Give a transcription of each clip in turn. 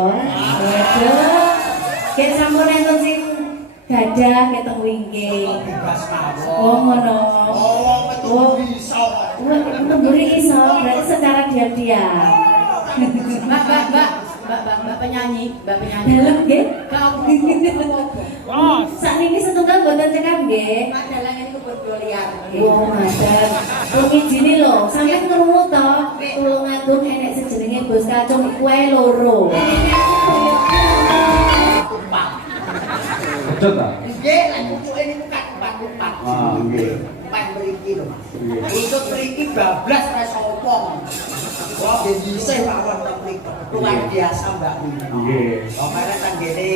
kula. Waduh. Ket sampun enten sing gadah keteng wingking. Oh ngono. Oh bisa. Mburi iso, berarti secara diam-diam. Mbak penyanyi. Dalem nggih? Kau Sakniki setunggal mboten cekap nggih. Madalang ini keberdua liar. Oh, madang. Ngijini lho, sampeyan krungu to, Tulungagung enek sejenenge Bos Kacung iku wae loro. Betul ta? Nggih, lan pucuke niku kan empat. Ah, nggih. Empat mriki lho, Mas. Untuk mriki bablas ora sapa. Wah, dhisik Pak wonten mriki. Luar biasa Mbak. Nggih. Pokoknya kan gini,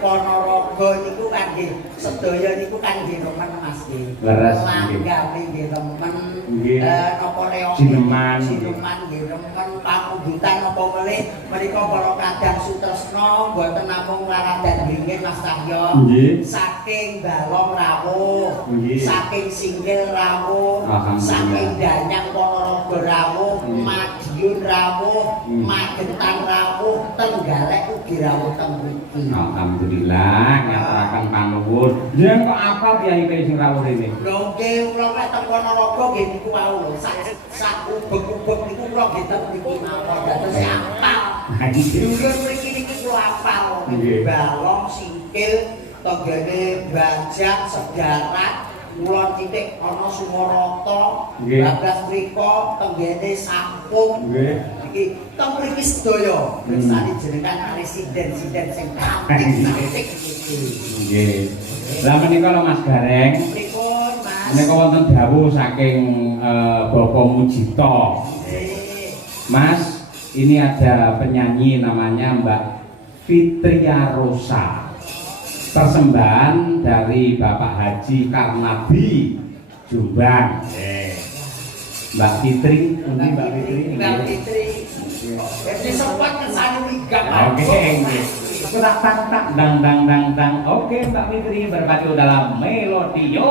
Ponorogo niku kan nggih sedaya niku kan nggih remen Mas nggih. Leres nggih. Langgame nggih remen. Nggih. Napa reong Sineman nggih remen pamundutan napa melih menika para kadang sutresna mboten namung laradan ringin Mas Cahyo. Nggih. Saking Balong rawuh, Nggih. saking Singkil rawuh, Alhamdulillah. saking Danyang Ponorogo rawuh, Madiun rawuh, Magetan rawuh, Tenggalek ugi rawuh teng mriki. Alhamdulillah, ngaturaken panuwun. Yen kok apa kiai kiai sing rawuh rene? Lho nggih kula nek teng Ponorogo nggih niku wau lho. Sak ubek-ubek niku kula nggih teng mriki mawon. Dados apal. Dulur mriki niki kula apal. Nggih. Balong, Singkil, tenggene Bajak, Sedarat, Kulon Titik ana Sumarata, Nggih. bablas mriko tenggene Sampung. Nggih. Iki teng mriki sedaya mirsani jenengan residen-residen sing cantik-cantik iki. Nggih. Lah menika lho Mas Gareng, Pripun, Mas? menika wonten dawuh saking Bapak Mujito. Mas, ini ada penyanyi namanya Mbak Fitria Rosa. Persembahan dari Bapak Haji Karnabi Jombang. Mbak Fitri, ini Mbak Fitri. Mbak Fitri. Jadi sempat kesana migap. Oke, nggih. Aku tak dang. Oke, Mbak Fitri berkati dalam Melodio.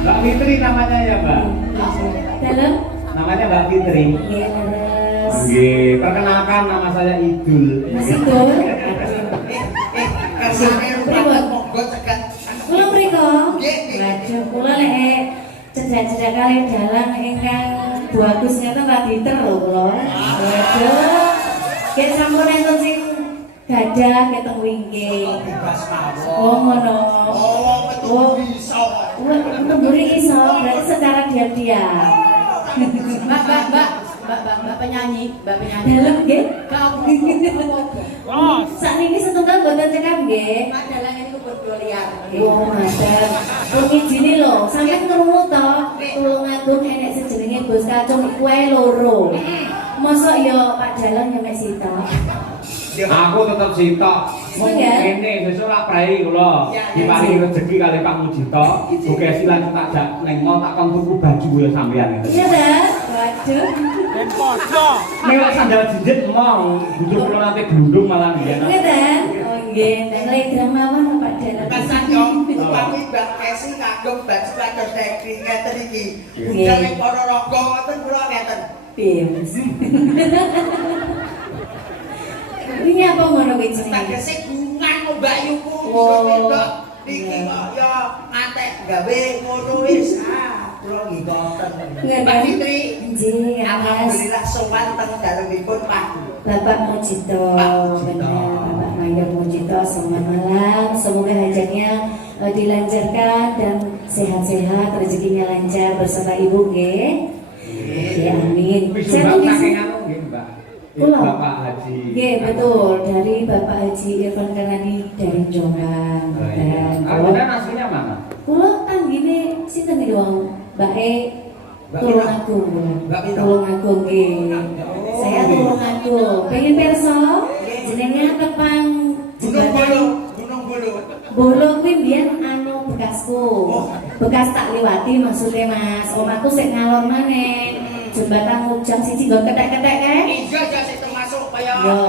Mbak Fitri namanya ya, Mbak? Dalem? Namanya Mbak Fitri. Nggih, leres. Nggih, perkenalkan nama saya Idul. Mas Idul. Kersane Pripun? monggo cekat. Kula mriko. Nggih, nggih. Waduh, kula lek cedak-cedak kali dalang ingkang bagus ngeten raditer lho kula. Waduh. Ket sampun enten sing gadah keteng wingking. Bebas mawon. Oh ngono. Oh, betul bisa. Mburi iso, berarti secara diam-diam. Mbak penyanyi. Dalem nggih? Kau Sakniki setunggal mboten cekap nggih. Madalang ini keberdua liar. Oh, madang. Ngijini lho, sampeyan krungu to, Tulungagung enek sejenenge Bos Kacung iku wae loro. Mosok ya Pak Dalang ya mek sitok. Aku tetep sitok. Iya. Ngene sesuk lak prei kula. Diparingi rezeki kali Pak Mujito. Oke silan tak jak ning mall tak kon tuku baju ya sampean ngene. Iya ta? Waduh. Nek lek sandal jinjit mau butuh kula nanti glundung malah Iya nggih. ta? Oh nggih, nek telegram mawon Pak Dalang. Pesan yo, upami Mbak Kesi kagem baju kados teknik ngeten iki. Budal ning Ponorogo ngoten kula ngeten. Pims. Ini apa ngono kuwi jenenge? Tegese gungan Mbak Yuku. Oh. Iki kok yo atek gawe ngono wis. Kula nggih ngoten. Mbak Fitri. Nggih, Mas. Alhamdulillah sowan teng dalemipun Pak Bapak Mujito, Pak Mujito. benar, Bapak Mayor Mujito, selamat malam. Semoga hajatnya dilancarkan dan sehat-sehat, rezekinya lancar beserta ibu, nggih. Ya, amin. Wis Saya tuh mbak di saking sini. anu nggih, Mbak. Pulau. Bapak Haji. Nggih, betul, dari Bapak Haji Irfan Karnadi dari Jombang. Oh, iya. Dan Anda aslinya mana? kula tanggine sinten iki wong? Mbak E Mbak Tulungagung. Mbak Pino. Tulungagung nggih. Saya Tulungagung. Pengen perso jenengan tepang jembatan Gunung Bolo. Bolo kuwi mbiyen anu bekasku. Bekas tak liwati maksudnya Mas. Omahku sik ngalor maneh. Jembatan Mujang siji nggo ketek-ketek kae. Iya ya sing termasuk kaya Yo,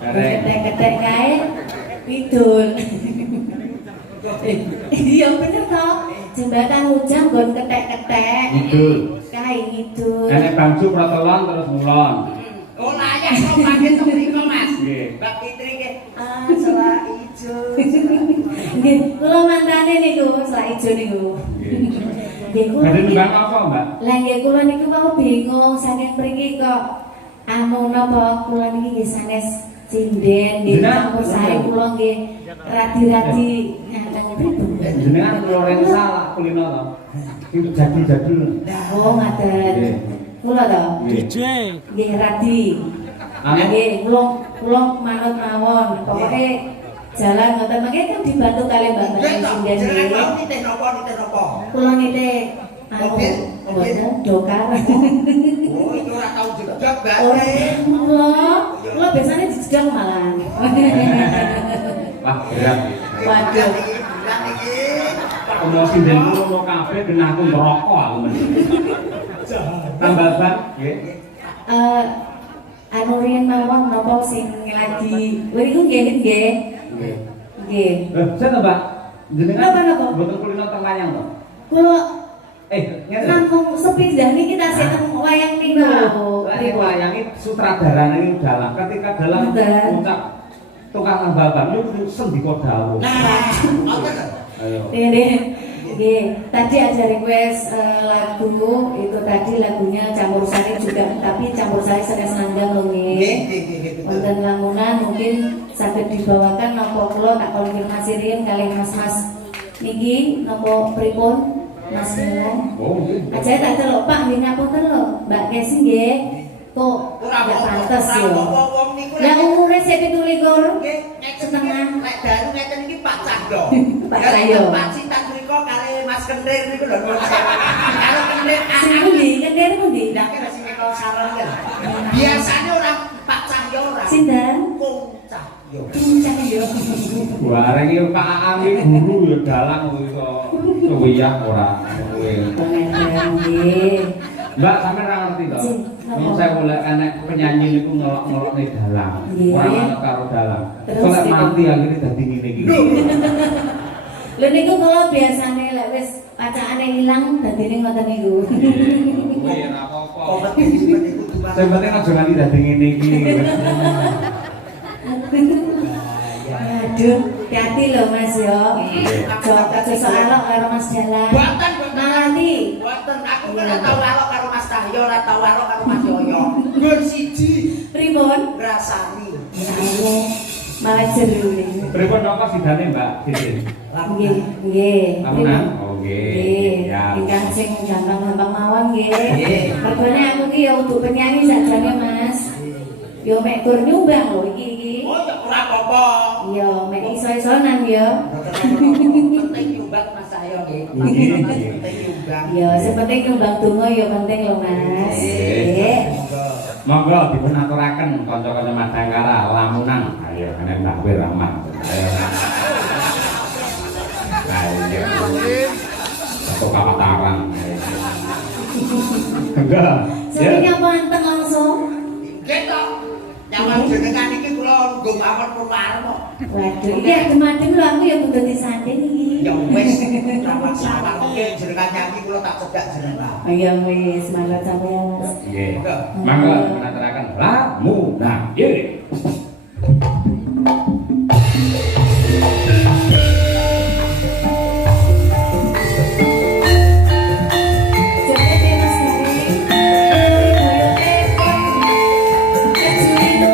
ketek-ketek kae. Pidul. Iya bener toh. Jembatan Mujang nggon ketek-ketek. Ngidul. Kae ngidul. Nenek bangsu protolon terus mulon. Oh layak kok pakai mriko Mas. Nggih. Mbak Fitri ke selak ijo. Nggih, kula mantane niku, sak ijo niku. Nggih, kula Badhe niki. nembang apa, Mbak? Lah nggih kula niku mau bingung saking mriki kok anu napa kula niki nggih sanes sinden nggih Jenengan- campur sari kula nggih radi-radi ngaten pripun. Jenengan Lorenza lah kulino to. Itu jadi-jadi. Oh, ngaten. Nggih. Kula to. Nggih. Nggih radi. Anu? Nggih, kula manut mawon. Pokoke jalan ngoten mangke kan dibantu kali Mbak Nggih Mbak toh, sinden jenengan nggih. mau nitih napa? Kula nite anu Mobil? boten dokar. Oh, itu ora tau jedok, Mbak. Kula biasanya dijedang malah. Wah, berat. Waduh. Bulan iki. Ono sinden ngono kabeh ben aku ngerokok aku men. Tambah ban, nggih. Anu riyen mawon napa sing lagi niku nggih nggih. Nggih. Nggih. Saya Mbak, jenengan Napa? mboten kulino teng wayang to? Kula Ngene. nanggung sepi dah niki tasih teng wayang niku. Wayang iki sutradarane iki dalang. Ketika dalang Betul. ucap tukang tambal ban niku sendika dawuh. Nah, ngoten lho. Ayo. Nggih, tadi ada request lagu itu tadi lagunya campur sari juga, tapi campur sari sanes nandang lho Nggih, nggih. nggih, nggih. Wonten lamunan mungkin saged dibawakan napa kula tak konfirmasi riyen kalih mas-mas niki napa pripun Mas Milan. Oh, nggih. Aja tak delok Pak nggih ngapunten lho, Mbak Kesi nggih. Kok gak pantes yo. Wong niku Lah umure sik 17. nggih, ngeten Setengah. lek dalu ngeten iki Pak Cahyo. Pak Ya, Cahyo. Pak Cinta mriko kali Mas Kendir niku lho. Kalau Kendir Sing pundi? Kendere pundi? ndak kira sing kok saran ya. Biasanya orang Pak Cahyo ora. Sinten? Kung Cahyo. Cincang yo. Bareng iki Pak Aang iki guru ya dalang iso wiyah ora. Nggih. Mbak sampean ora ngerti to? Sing, Wong saya golek enek penyanyi niku ngelok-ngelokne dalang. Nggih. Ora manut karo dalang. Terus Kok lek niku? mati akhire dadi ngene iki. Lha niku kula biasane lek wis pacakane ilang dadine ngoten niku. Kuwi ora apa-apa. Kok ngerti sampeyan iku tuh. Sing penting aja nganti dadi ngene iki. Aduh, hati lho Mas yo. Aja sok alok karo Mas Dalan. Buatan, buatan. Nanti. Buatan, aku kan ora tau alok karo Mas Cahyo, ora tau alok karo Mas Yoyo. Gur siji Pripun? ngrasani. Allah, malah jeru nih. Pripun napa sidane Mbak Titin? Nggih, nggih. Lamunan? Oh nggih. Nggih, Ya. ingkang sing gampang-gampang mawon nggih. Nggih. Mergone aku ki ya untuk penyanyi sakjane Mas. Yo mek gur nyumbang lho iki. Oh, ya ora apa-apa. Yo mek iso-isonan yo. Penting nyumbang Mas Cahyo nggih. Penting nyumbang. Yo sing penting nyumbang donga yo penting lho Mas. Nggih. Monggo dipun aturaken kanca-kanca Madangkara Lamunan. Ayo nek Mbak Wiraman. Ayo. Ayo. Satu kapataran. Enggak. Sing apa anteng langsung? Nggih to. Nyawan jenengan iki kula nggo mawon purwarep kok. Waduh, iki adem-adem lho aku ya kudu disanding iki. Ya wis, ora masalah. Nggih, jenengan nyanyi kula tak cedak jenengan. Ayo wis, semangat sampeyan Mas. Nggih. Monggo dipun aturaken Lamunan. Nggih. Jadi Mas Dari, boyoke kejulino.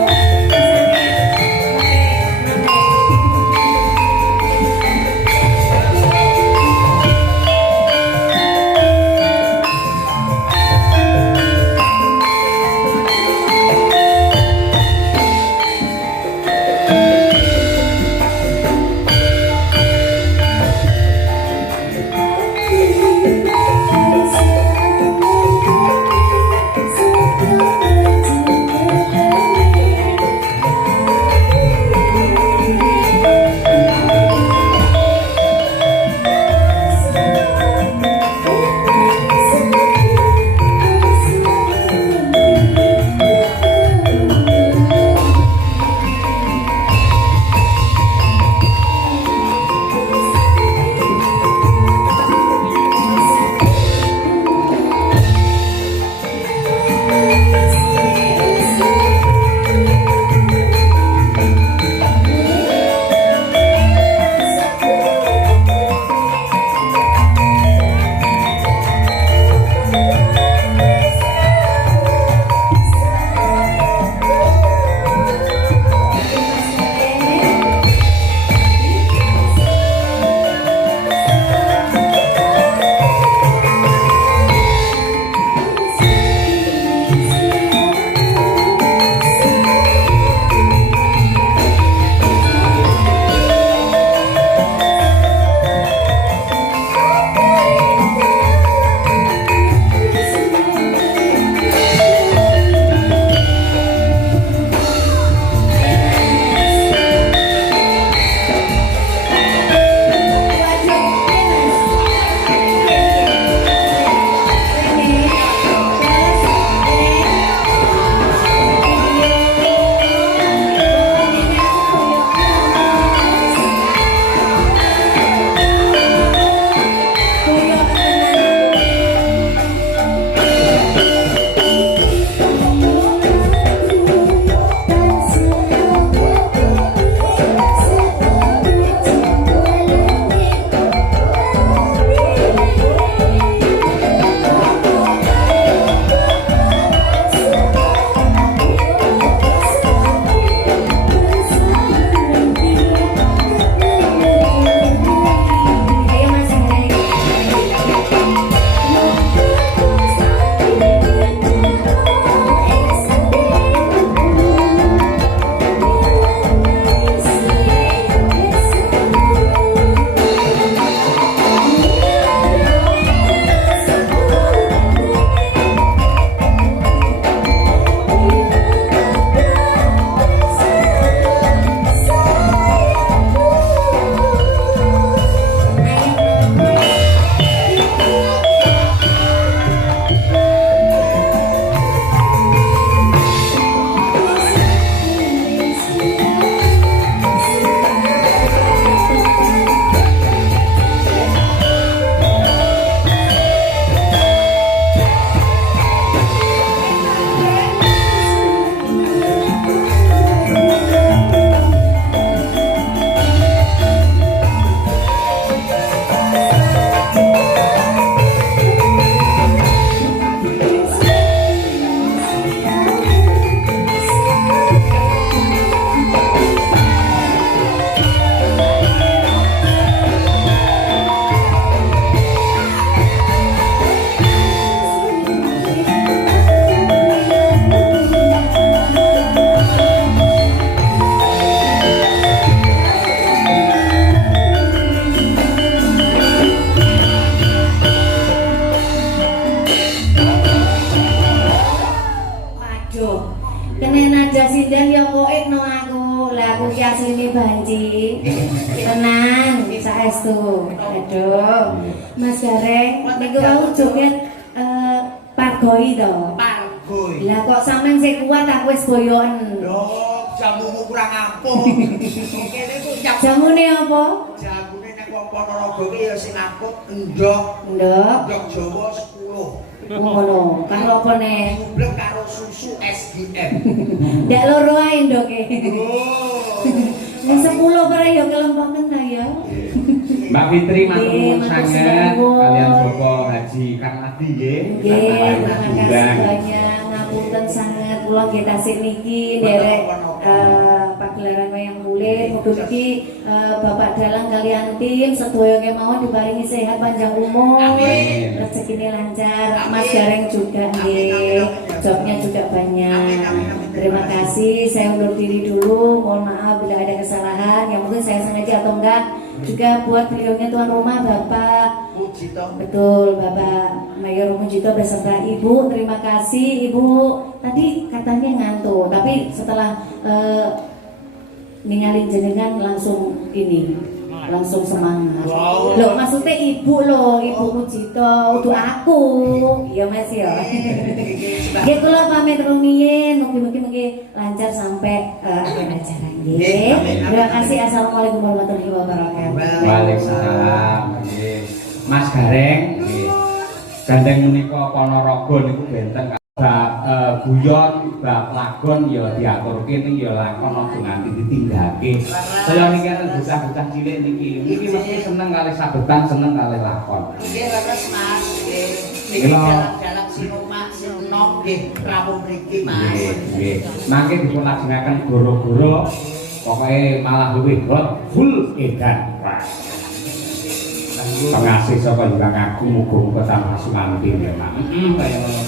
sindan ya koekno aku. Lah aku ki asline Banci. Tenang, saestu. Aduh. Mas Gareng, niku wau joget pagoi to. Pargoy. Lah kok sampean sing kuat aku wis boyoken. Loh, jamumu kurang ampuh. Kene ku Jamune apa? jamune nek wong Ponorogo ki ya sing akut endhog. Ndok. Endhog Jawa 10. Ngono, karo apa nek? Blek karo susu SGM. Ndak loro ae ndoke. Oh. Nek 10 bare ya kelempoken ta ya. Mbak Fitri matur Nggih, nuwun matur sanget nuwun. kalian Bapak Haji Karnadi nggih. Nggih, terima kasih banyak. Ngapunten sanget kula nggih tasih niki nderek pagelaran wayang kulit. Mugi-mugi Bapak Dalang kalian tim sedaya kemawon diparingi sehat panjang umur. Amin. Rezekine lancar. Mas Amin. Gareng juga nggih. Amin. Jobnya juga banyak. Amin. Terima kasih. Saya undur diri dulu. Mohon maaf bila ada kesalahan yang mungkin saya sengaja atau enggak. Juga buat beliaunya tuan rumah Bapak Mujito. betul Bapak Mayor Mujito beserta Ibu. Terima kasih Ibu. Tadi katanya ngantuk, tapi setelah ninggalin jenengan langsung ini langsung semangat. Wow. Loh maksudnya Ibu loh, Ibu Mujito, untuk aku. Iya Mas ya. Nggih kula pamit rumiyin, mugi-mugi lancar sampai akhir acara nggih. Terima kasih. Assalamualaikum warahmatullahi wabarakatuh. Waalaikumsalam. Nggih. Mas Gareng nggih. Gandeng menika Ponorogo niku benten bab guyon, bab lagon ya diaturke ning ya lakon aja nganti ditinggake. Saya niki enten bocah-bocah cilik niki mesti seneng kali sabetan, seneng kali lakon. Nggih leres Mas. Nggih. Niki dalam-dalam sinoma sinom nggih rawuh mriki Mas. Nggih, nggih. Mangke dipun lajengaken goro-goro pokoke malah luwih hot full edan. Wah. Pengasih saka Hyang Agung muga-muga tambah sumanti ya, Mak. Kaya ngono.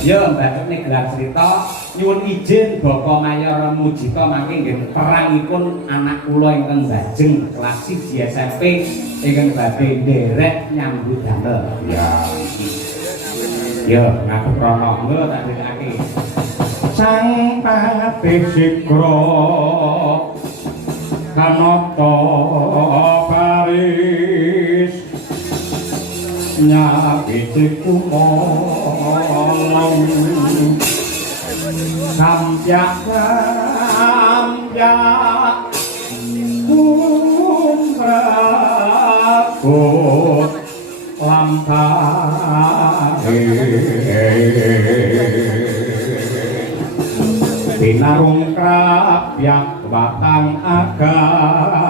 Ya, mbak nek gelar cerita nyuwun izin Bapak Mayor Mujito mangke nggih perangipun anak kula ingkang bajeng kelas 1 SMP ingkang badhe nderek nyambut damel. Ya. Ya, ngatur krono ngono tak critakake. Sang Patisikra kanata paris nyawiti kumolong sampyak kumrakut lampahé binarung krapyak batang agati